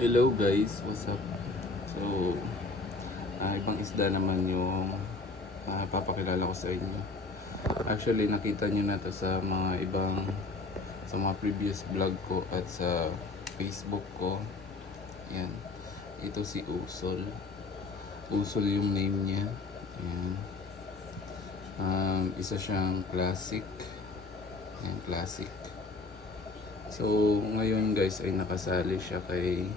Hello guys, what's up? So, ibang isda naman yung papakilala ko sa inyo. Actually, nakita nyo na to sa mga previous vlog ko at sa Facebook ko. Yan. Ito si Usol. Usol yung name niya. Yan. Isa siyang classic. Yan, classic. So, ngayon guys ay nakasali siya kay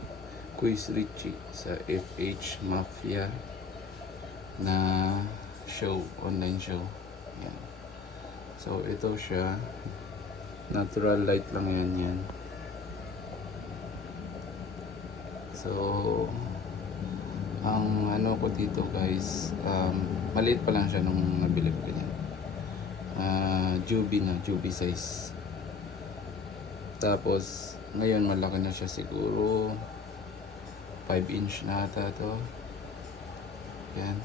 Quiz Richie sa FH Mafia na show, online show. Yan. So, ito siya. Natural light lang yan. So, ang ano ko dito guys, maliit pa lang siya nung nabili ko niya. Juby size. Tapos, ngayon malaki na siya siguro 5 inch na ata to. Yan.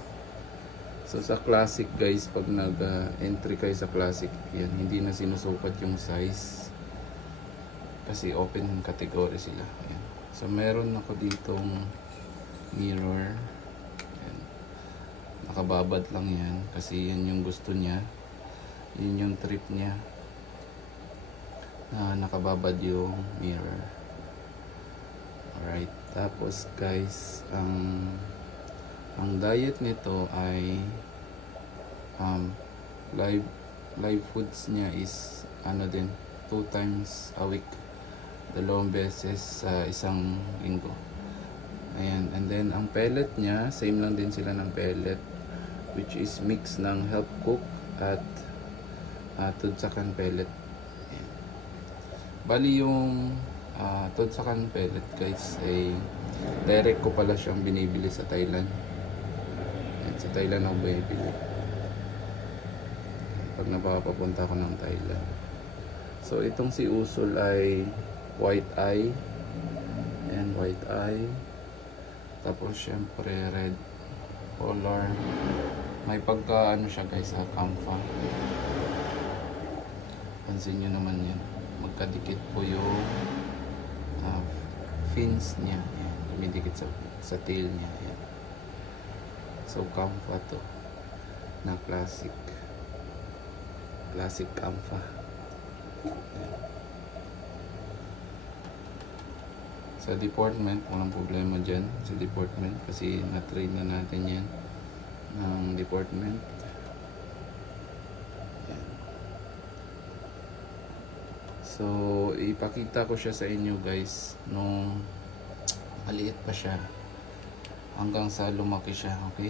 So sa classic guys, pag nag-entry kayo sa classic, yan, hindi na sinusukat yung size. Kasi open category sila. Yan. So meron ako ditong mirror. Yan. Nakababad lang yan kasi yan yung gusto niya. Yun yung trip niya. Nakababad yung mirror. Alright. Tapos guys, ang diet nito ay live foods niya is din 2 times a week, 2 beses sa isang linggo. Ayan. And then ang pellet niya, same lang din sila ng pellet, which is mix ng Help Cook at Tudsakan pellet. Ayan. Bali yung Tudsakan pellet guys ay direct ko pala siyang binibili sa Thailand. Yan, sa Thailand ako binibili pag napapapunta ko ng Thailand. So itong si Usol ay white eye and white eye, tapos syempre red color. May pagka siya guys sa kamfa. Pansin nyo naman yan, magkadikit po yung fins niya. Yan, dumidikit sa tail niya. Yan. So kamfa to na classic kamfa. Yan. Sa deportment, walang problema dyan sa deportment kasi na-train na natin yan ng deportment. So, ipakita ko siya sa inyo guys nung maliit pa siya hanggang sa lumaki siya, okay?